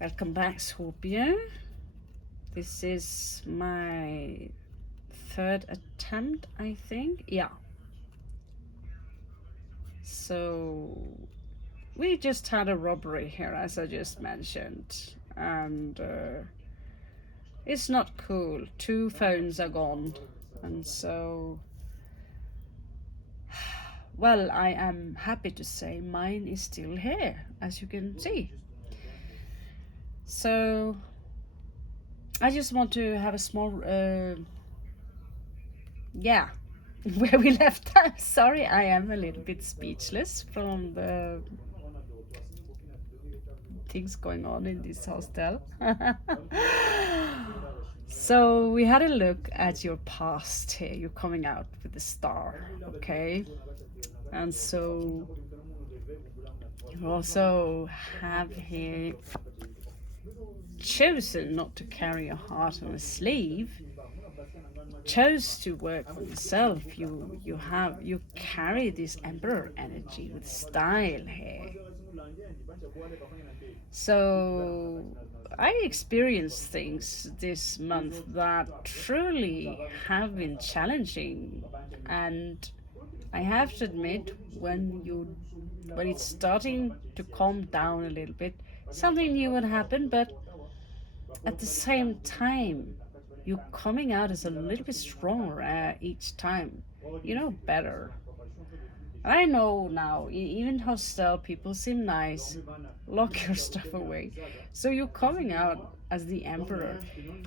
Welcome back, Scorpio. This is my third attempt, I think. Yeah. So we just had a robbery here, as I just mentioned, and it's not cool. Two phones are gone, and so, well, I am happy to say mine is still here, as you can see. So I just want to have a small, yeah, where we left. I'm sorry, I am a little bit speechless from the things going on in this hostel. So we had a look at your past here. You're coming out with the star, okay? And so you also have here chosen not to carry your heart on a sleeve, chose to work for yourself. You carry this emperor energy with style here. So I experienced things this month that truly have been challenging, and I have to admit, when it's starting to calm down a little bit, something new would happen, but at the same time, you're coming out as a little bit stronger each time. You know better. I know now, even hostile people seem nice. Lock your stuff away. So you're coming out as the emperor,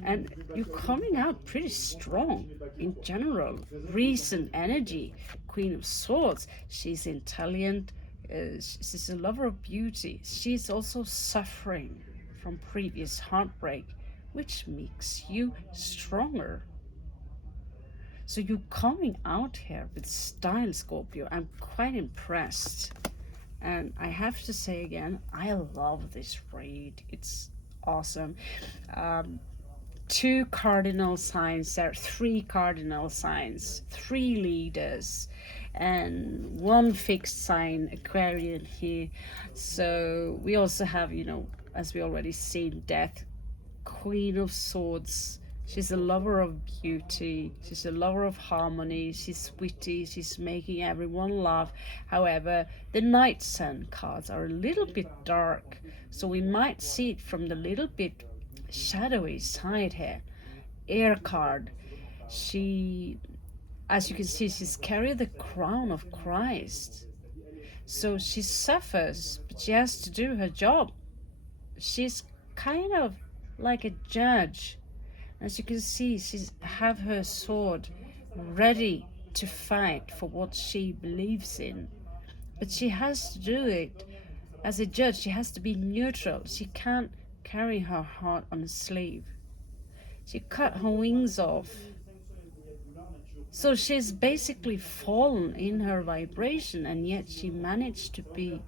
and you're coming out pretty strong in general. Recent energy, Queen of Swords. She's intelligent. She's a lover of beauty. She's also suffering from previous heartbreak, which makes you stronger. So you're coming out here with style, Scorpio. I'm quite impressed. And I have to say again, I love this read. It's awesome. Um, Two cardinal signs there, three cardinal signs, three leaders, and one fixed sign, Aquarian here. So we also have, as we already seen, Death, Queen of Swords. She's a lover of beauty. She's a lover of harmony. She's witty. She's making everyone laugh. However, the Night Sun cards are a little bit dark, so we might see it from the little bit shadowy side here. Air card. She, as you can see, she's carried the crown of Christ. So she suffers, but she has to do her job. She's kind of like a judge. As you can see, she's have her sword ready to fight for what she believes in. But she has to do it as a judge. She has to be neutral. She can't carry her heart on a sleeve. She cut her wings off. So she's basically fallen in her vibration, and yet she managed to be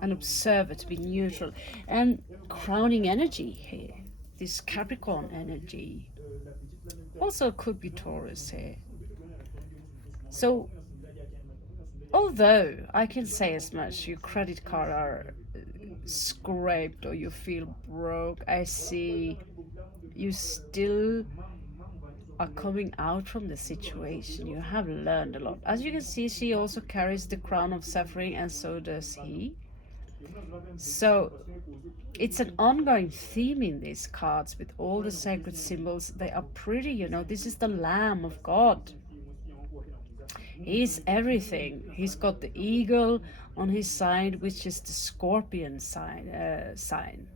an observer, to be neutral. And crowning energy here, this Capricorn energy, also could be Taurus here. So, although I can say as much, your credit card are scraped or you feel broke, I see you still are coming out from the situation. You have learned a lot. As you can see, she also carries the crown of suffering, and so does he. So it's an ongoing theme in these cards with all the sacred symbols. They are pretty. This is the Lamb of God. He's everything. He's got the eagle on his side, which is the scorpion sign.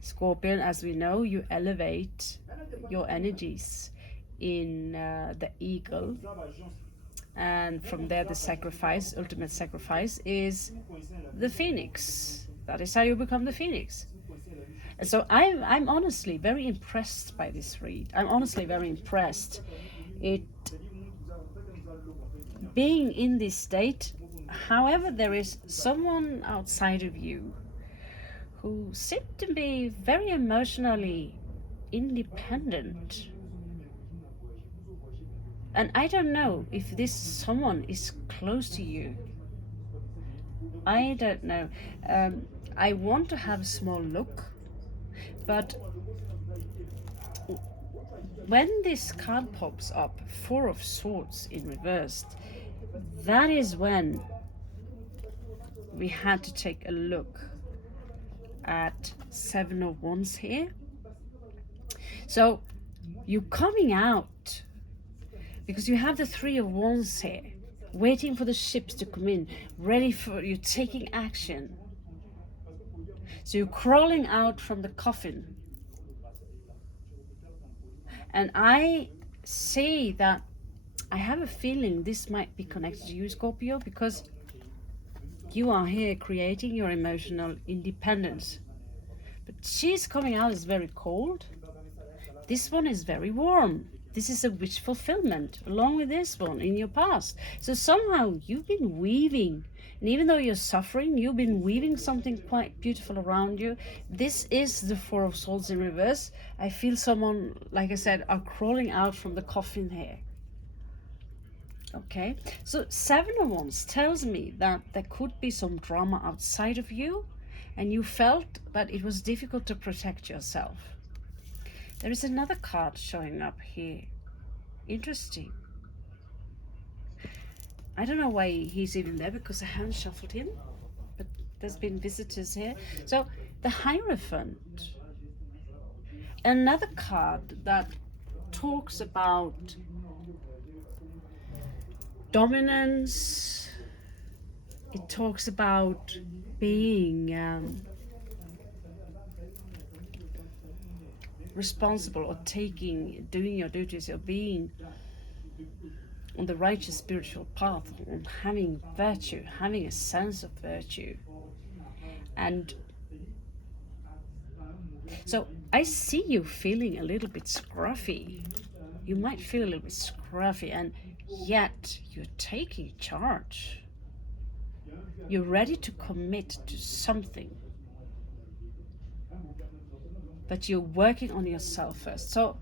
Scorpion, as we know, you elevate your energies in the eagle, and from there the sacrifice, ultimate sacrifice, is the phoenix. That is how you become the phoenix. And so I'm honestly very impressed by this read. I'm honestly very impressed. It being in this state. However, there is someone outside of you who seem to be very emotionally independent. And I don't know if this someone is close to you. I don't know. I want to have a small look But when this card pops up, Four of Swords in reversed, that is when we had to take a look at Seven of Wands here. So you're coming out because you have the Three of Wands here, waiting for the ships to come in, ready for you, taking action. So you're crawling out from the coffin. And I see that I have a feeling this might be connected to you, Scorpio, because you are here creating your emotional independence. But she's coming out as very cold. This one is very warm. This is a wish fulfillment along with this one in your past. So somehow you've been weaving, and even though you're suffering, you've been weaving something quite beautiful around you. This is the Four of Swords in reverse. I feel someone, like I said, are crawling out from the coffin here. Okay, so Seven of Wands tells me that there could be some drama outside of you, and you felt that it was difficult to protect yourself. There is another card showing up here. Interesting. I don't know why he's even there because I haven't shuffled him, but there's been visitors here. So the Hierophant, another card that talks about dominance. It talks about being responsible or doing your duties, or being on the righteous spiritual path, and having virtue, having a sense of virtue. And so I see you feeling a little bit scruffy. You might feel a little bit scruffy, and yet you're taking charge. You're ready to commit to something, but you're working on yourself first. So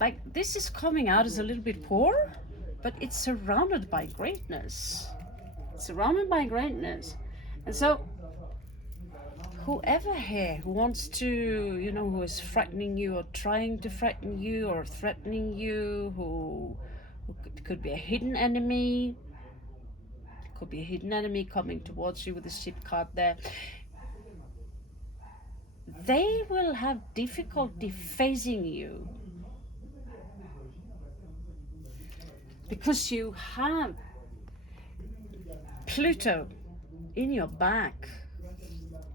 like this is coming out as a little bit poor, but it's surrounded by greatness. Surrounded by greatness. And so whoever here who wants to, who is threatening you or trying to threaten you or threatening you, who could be a hidden enemy, could be a hidden enemy coming towards you with the ship card there, they will have difficulty facing you because you have Pluto in your back,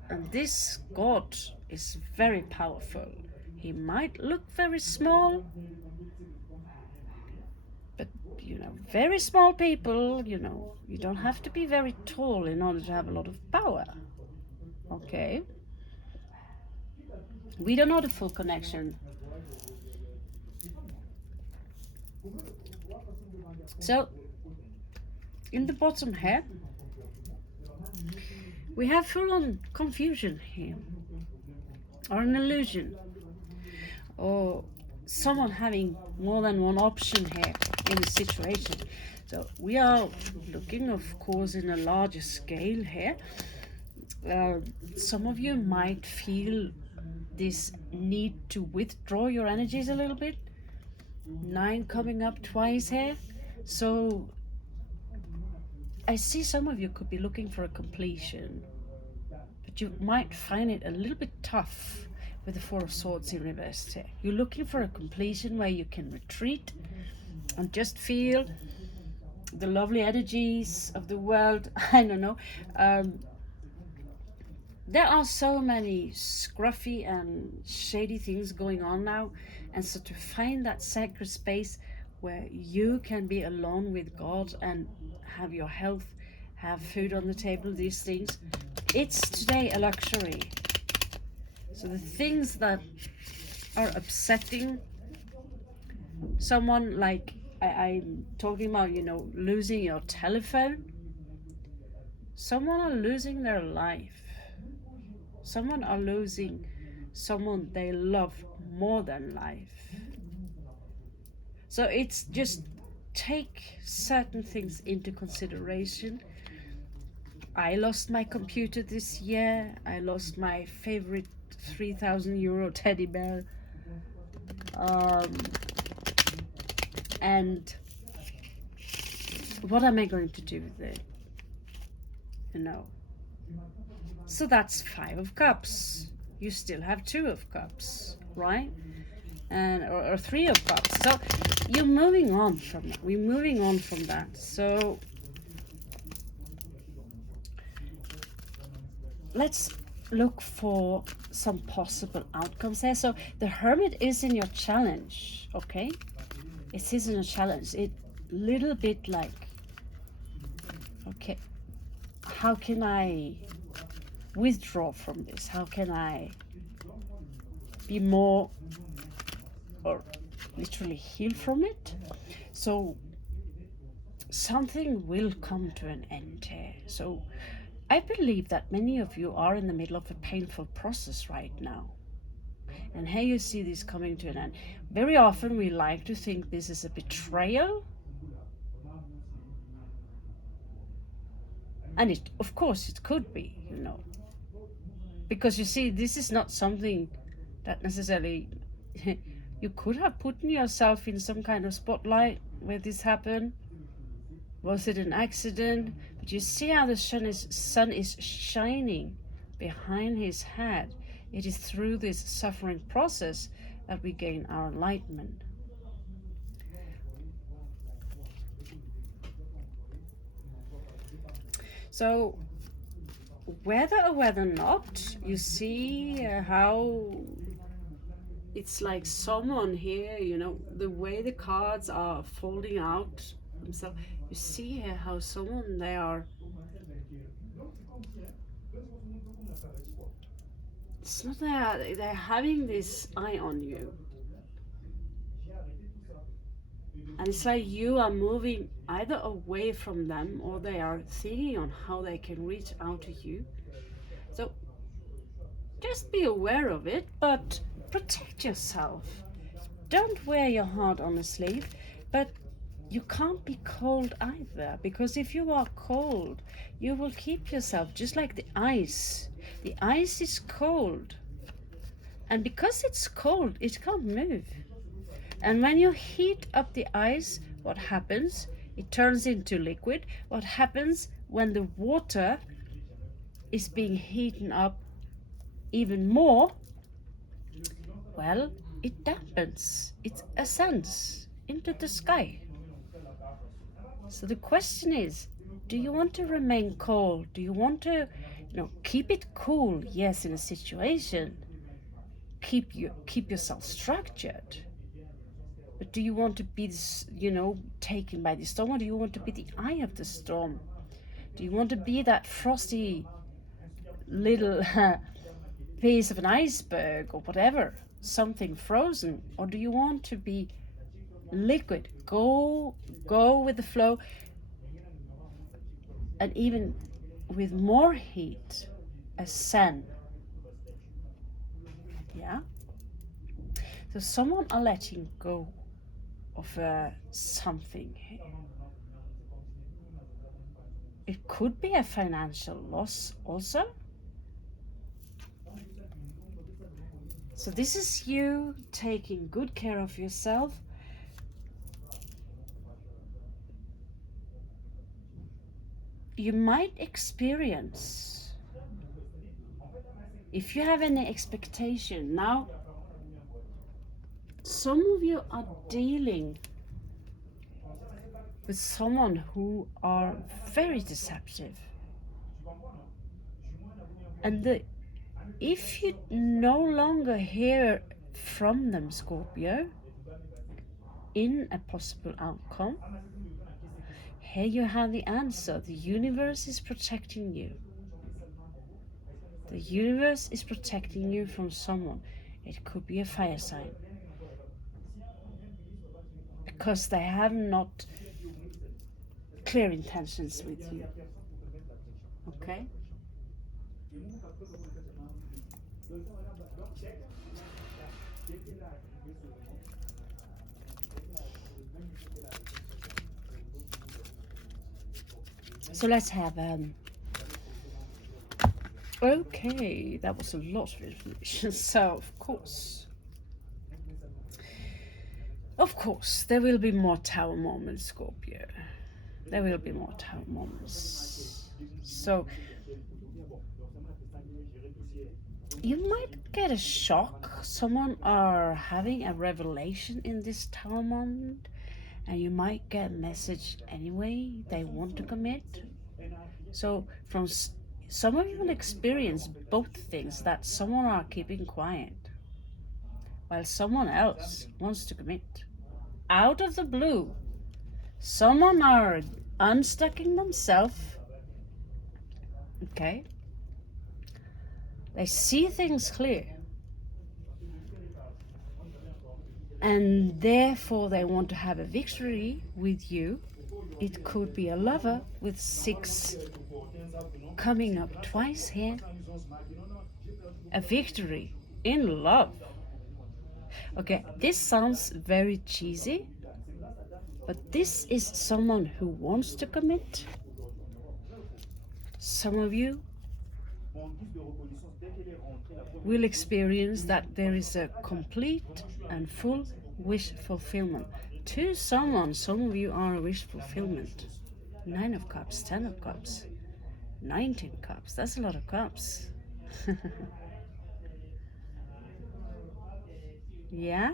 and this god is very powerful. He might look very small, but very small people, you don't have to be very tall in order to have a lot of power. Okay, we don't know the full connection. So in the bottom here we have full-on confusion here, or an illusion, or someone having more than one option here in the situation. So we are looking, of course, in a larger scale here. Some of you might feel this need to withdraw your energies a little bit. 9 coming up twice here. So I see some of you could be looking for a completion, but you might find it a little bit tough with the Four of Swords in reverse here. You're looking for a completion where you can retreat and just feel the lovely energies of the world. I don't know. There are so many scruffy and shady things going on now, and so to find that sacred space where you can be alone with God and have your health, have food on the table, these things, it's today a luxury. So the things that are upsetting someone, like I'm talking about, losing your telephone, someone are losing their life, someone are losing someone they love more than life. So it's just take certain things into consideration. I lost my computer this year. I lost my favorite 3,000 euro teddy bear. Um, and what am I going to do with it? You know. So that's 5 of cups. You still have 2 of cups, right? And or 3 of cups. So you're moving on from that. We're moving on from that. So let's look for some possible outcomes there. So the Hermit is in your challenge, okay? It is in a challenge. It little bit like, okay, how can I withdraw from this? How can I be more, or literally heal from it? So something will come to an end here. So I believe that many of you are in the middle of a painful process right now. And here you see this coming to an end. Very often we like to think this is a betrayal. And it, of course, it could be, you know. Because you see, this is not something that necessarily you could have put yourself in some kind of spotlight where this happened. Was it an accident? But you see how the sun is shining behind his head. It is through this suffering process that we gain our enlightenment. So whether or whether not, you see how it's like someone here, you know, the way the cards are folding out themselves. You see here how someone, they are, it's not that they're having this eye on you. And it's like you are moving either away from them, or they are thinking on how they can reach out to you. So just be aware of it, but protect yourself. Don't wear your heart on a sleeve, but you can't be cold either, because if you are cold, you will keep yourself just like the ice. The ice is cold, and because it's cold, it can't move. And when you heat up the ice, what happens? It turns into liquid. What happens when the water is being heated up even more? Well, it dampens, it ascends into the sky. So the question is, do you want to remain cold? Do you want to, keep it cool? Yes, in a situation. Keep yourself structured. But do you want to be, taken by the storm, or do you want to be the eye of the storm? Do you want to be that frosty little piece of an iceberg or whatever, something frozen, or do you want to be liquid? Go with the flow, and even with more heat, ascend. Yeah. So someone are letting go of something. It could be a financial loss also. So this is you taking good care of yourself. You might experience, if you have any expectation, now some of you are dealing with someone who are very deceptive. And if you no longer hear from them, Scorpio, in a possible outcome, here you have the answer. The universe is protecting you. The universe is protecting you from someone. It could be a fire sign, because they have not clear intentions with you. Okay? So let's have Okay, that was a lot of information. So, of course, there will be more tower moments, Scorpio. There will be more tower moments. So, you might get a shock. Someone are having a revelation in this tower moment, and you might get a message anyway. They want to commit. So, some of you will experience both things, that someone are keeping quiet while someone else wants to commit. Out of the blue, someone are unstucking themselves. Okay, they see things clear, and therefore they want to have a victory with you. It could be a lover with 6 coming up twice here. A victory in love. Okay, this sounds very cheesy, but this is someone who wants to commit. Some of you will experience that there is a complete and full wish fulfillment. To someone, some of you are a wish fulfillment. 9 of Cups, 10 of Cups, 19 Cups. That's a lot of cups. Yeah?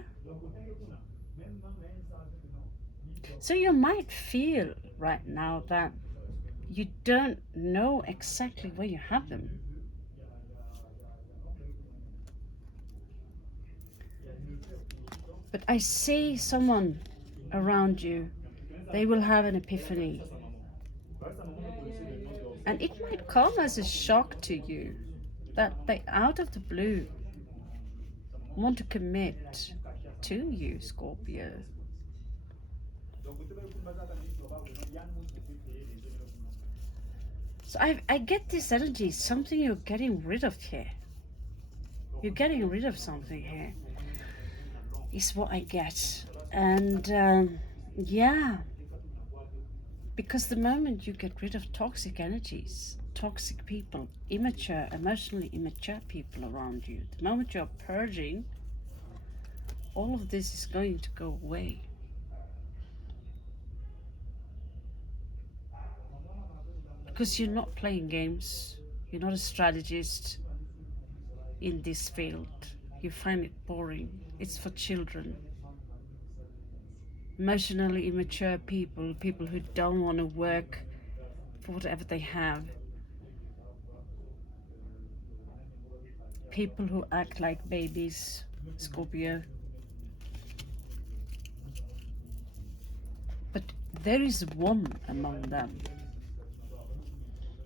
So you might feel right now that you don't know exactly where you have them. But I see someone around you, they will have an epiphany. And it might come as a shock to you that they, out of the blue, want to commit to you, Scorpio. So I get this energy, something you're getting rid of here. You're getting rid of something here, is what I get. And yeah, because the moment you get rid of toxic energies, toxic people, immature, emotionally immature people around you, the moment you're purging, all of this is going to go away. Because you're not playing games, you're not a strategist in this field. You find it boring, it's for children. Emotionally immature people, people who don't want to work for whatever they have, people who act like babies, Scorpio. But there is one among them.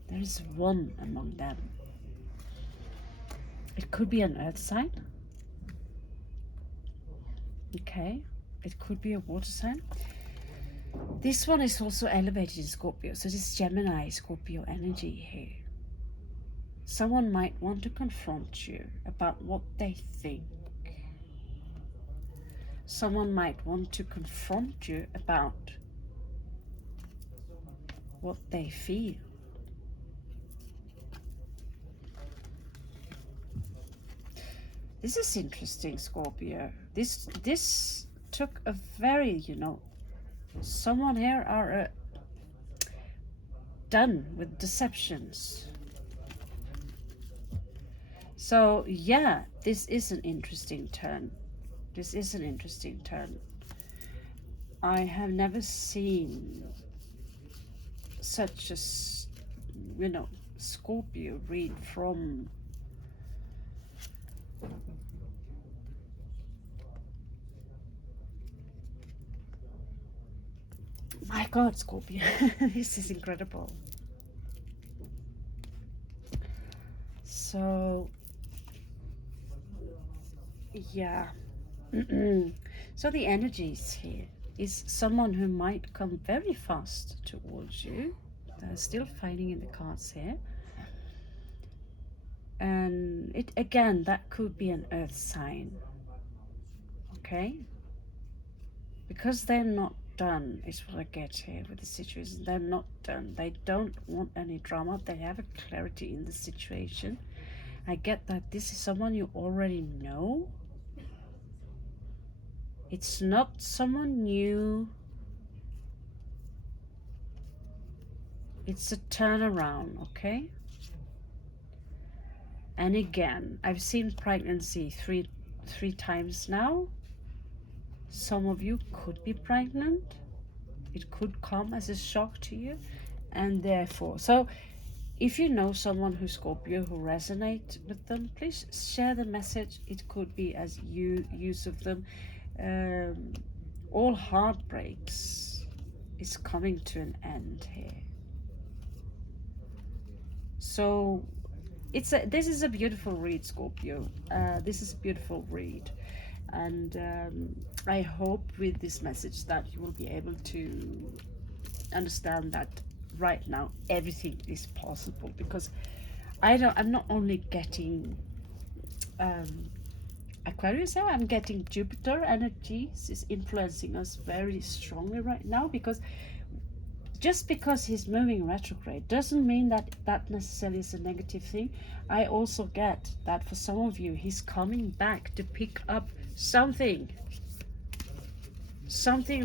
There is one among them. It could be an earth sign. Okay. It could be a water sign. This one is also elevated in Scorpio. So this is Gemini, Scorpio energy here. Someone might want to confront you about what they think. Someone might want to confront you about what they feel. This is interesting, Scorpio. This took a very, someone here are done with deceptions. So yeah, this is an interesting turn. This is an interesting turn. I have never seen such a, Scorpio read from my God, Scorpio. This is incredible. So yeah. So the energies here is someone who might come very fast towards you. They're still fighting in the cards here. And it again, that could be an earth sign. Okay? Because they're not done, is what I get here with the situation. They're not done. They don't want any drama. They have a clarity in the situation. I get that this is someone you already know. It's not someone new. It's a turnaround, okay? And again, I've seen pregnancy three times now. Some of you could be pregnant. It could come as a shock to you. And therefore, so if you know someone who's Scorpio who resonate with them, please share the message. It could be as use of them. All heartbreaks is coming to an end here. So this is a beautiful read, Scorpio. This is a beautiful read, and I hope with this message that you will be able to understand that right now everything is possible, because I'm not only getting Aquarius here, I'm getting Jupiter energies is influencing us very strongly right now, because just because he's moving retrograde doesn't mean that that necessarily is a negative thing. I also get that for some of you, he's coming back to pick up something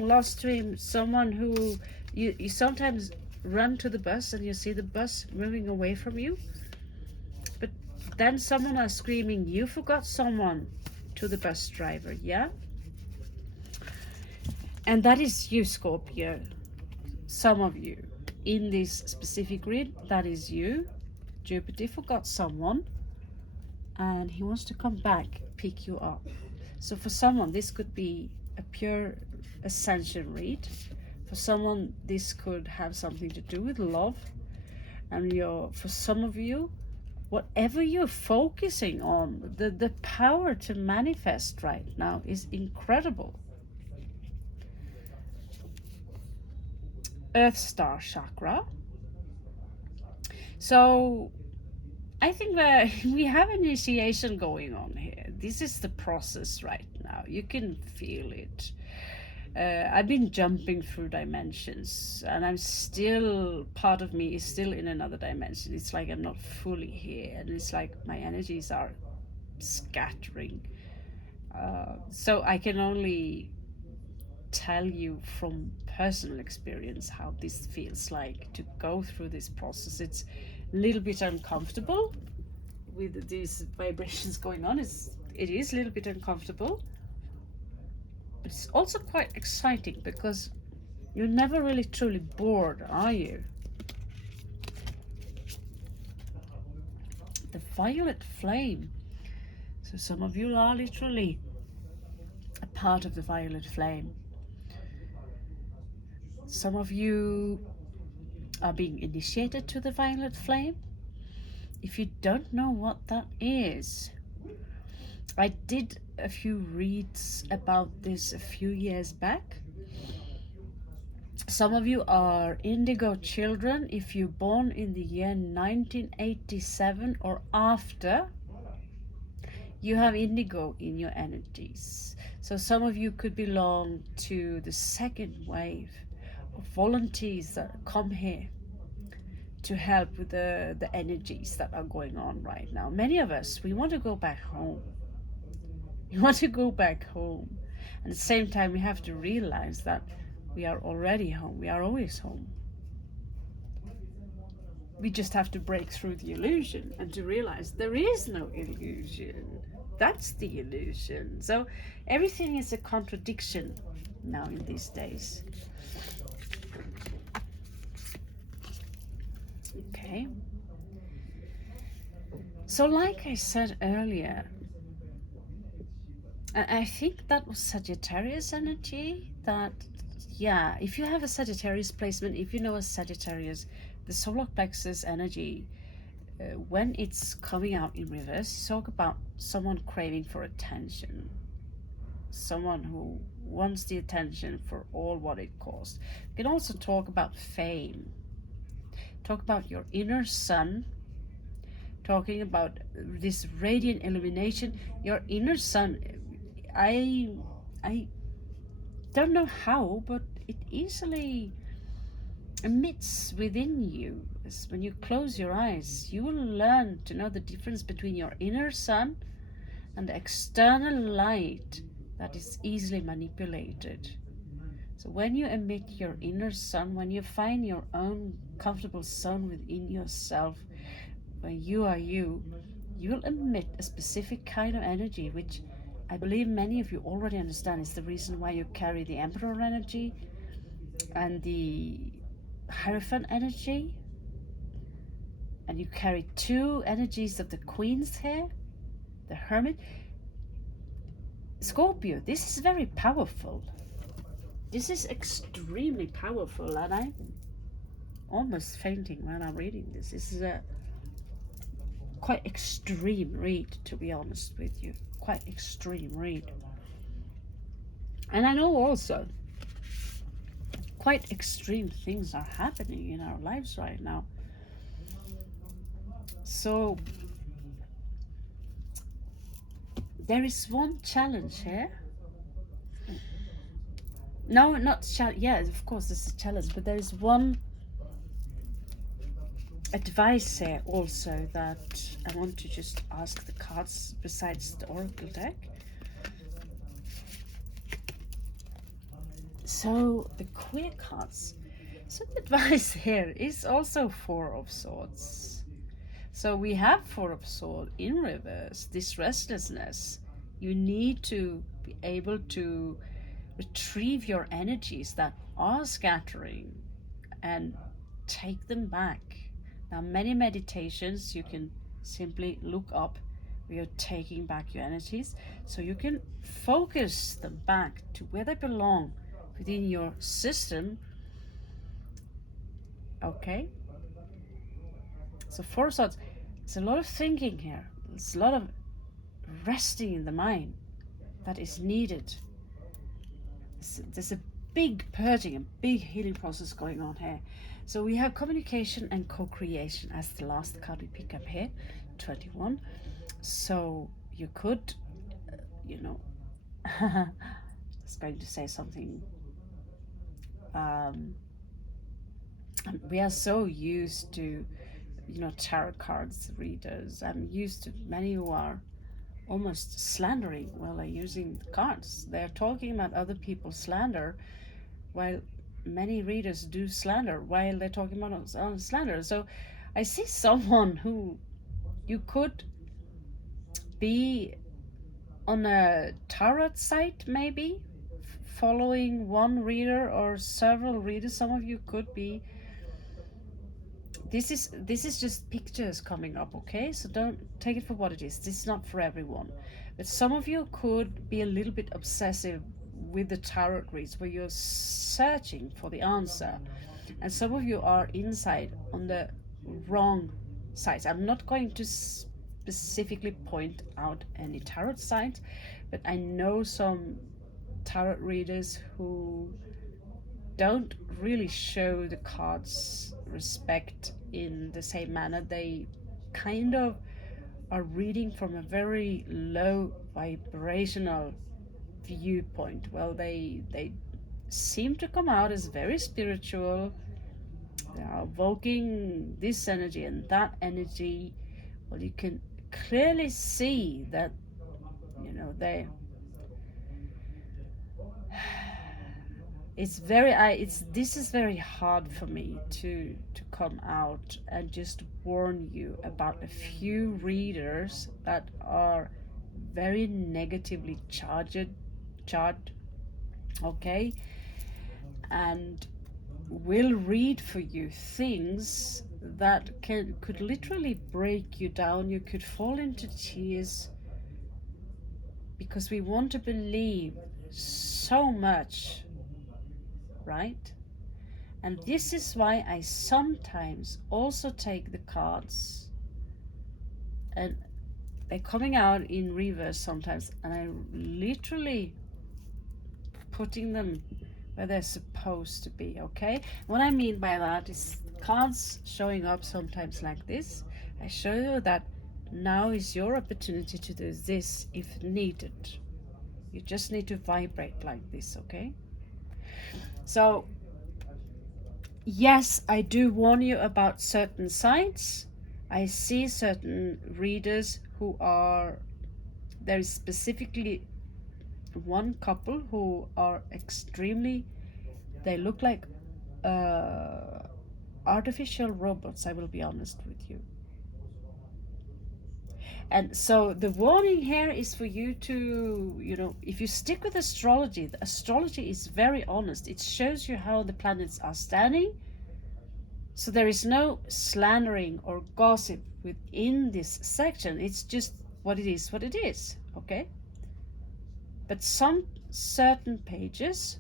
lost to him, someone who you sometimes run to the bus and you see the bus moving away from you, but then someone is screaming, you forgot someone, to the bus driver, yeah? And that is you, Scorpio. Some of you in this specific read, that is you. Jupiter forgot someone and he wants to come back, pick you up. So for someone, this could be a pure ascension read. For someone, this could have something to do with love. And for some of you, whatever you're focusing on, the power to manifest right now is incredible. Earth Star Chakra. So I think that we have initiation going on here. This is the process right now. You can feel it. I've been jumping through dimensions, and I'm still, part of me is still in another dimension. It's like I'm not fully here, and it's like my energies are scattering. So I can only tell you from personal experience how this feels like to go through this process. It's a little bit uncomfortable with these vibrations going on. It is a little bit uncomfortable, but it's also quite exciting, because you're never really truly bored, are you? The violet flame. So some of you are literally a part of the violet flame. Some of you are being initiated to the violet flame. If you don't know what that is, I did a few reads about this a few years back. Some of you are indigo children. If you're born in the year 1987 or after, you have indigo in your energies. So some of you could belong to the second wave of volunteers that come here to help with the energies that are going on right now. Many of us, we want to go back home. We want to go back home. And at the same time, we have to realize that we are already home. We are always home. We just have to break through the illusion and to realize there is no illusion. That's the illusion. So everything is a contradiction now in these days. Okay. So like I said earlier, I think that was Sagittarius energy. That, yeah, if you have a Sagittarius placement, if you know a Sagittarius, the solar plexus energy, when it's coming out in reverse, talk about someone craving for attention, someone who wants the attention for all what it costs. You can also talk about fame, talk about your inner sun, talking about this radiant illumination, your inner sun. I don't know how, but it easily emits within you. When you close your eyes, you will learn to know the difference between your inner sun and the external light that is easily manipulated. So when you emit your inner sun, when you find your own comfortable sun within yourself, when you are you, you will emit a specific kind of energy, which I believe many of you already understand is the reason why you carry the Emperor energy and the Hierophant energy, and you carry two energies of the Queen's here, the Hermit. Scorpio, this is very powerful. This is extremely powerful, and I'm almost fainting when I'm reading this. This is a quite extreme read, to be honest with you. Quite extreme read. And I know also quite extreme things are happening in our lives right now. So there is one challenge here. No, not challenge. Yeah, of course, this is a challenge, but there is one advice here also that I want to just ask the cards besides the oracle deck. So the queer cards. So the advice here is also Four of Swords. So we have Four of Swords in reverse, this restlessness. You need to be able to retrieve your energies that are scattering and take them back. Now, many meditations you can simply look up where you're taking back your energies, so you can focus them back to where they belong within your system. Okay? So, Four of Swords, there's a lot of thinking here, there's a lot of resting in the mind that is needed. There's a big purging and big healing process going on here. So we have communication and co-creation as the last card we pick up here, 21. So you could, just going to say something. We are so used to, tarot cards readers. I'm used to many who are almost slandering while they're using the cards. They're talking about other people's slander, while many readers do slander while they're talking about slander. So I see someone who you could be on a tarot site, maybe following one reader or several readers. Some of you could be. This is just pictures coming up, okay? So don't take it for what it is. This is not for everyone. But some of you could be a little bit obsessive with the tarot reads where you're searching for the answer. And some of you are inside on the wrong sites. I'm not going to specifically point out any tarot sites, but I know some tarot readers who don't really show the cards respect in the same manner. They kind of are reading from a very low vibrational viewpoint. Well, they seem to come out as very spiritual. They are evoking this energy and that energy. Well, you can clearly see that they this is very hard for me to come out and just warn you about a few readers that are very negatively charged, okay, and will read for you things that could literally break you down. You could fall into tears because we want to believe so much, right? And this is why I sometimes also take the cards, and they're coming out in reverse sometimes, and I'm literally putting them where they're supposed to be, okay? What I mean by that is cards showing up sometimes like this. I show you that now is your opportunity to do this if needed. You just need to vibrate like this, okay? So, yes, I do warn you about certain sites. I see certain readers who are, there is specifically one couple who are extremely, they look like uh, artificial robots, I will be honest with you. And so the warning here is for you to, if you stick with astrology, the astrology is very honest. It shows you how the planets are standing. So there is no slandering or gossip within this section. It's just what it is, okay? But some certain pages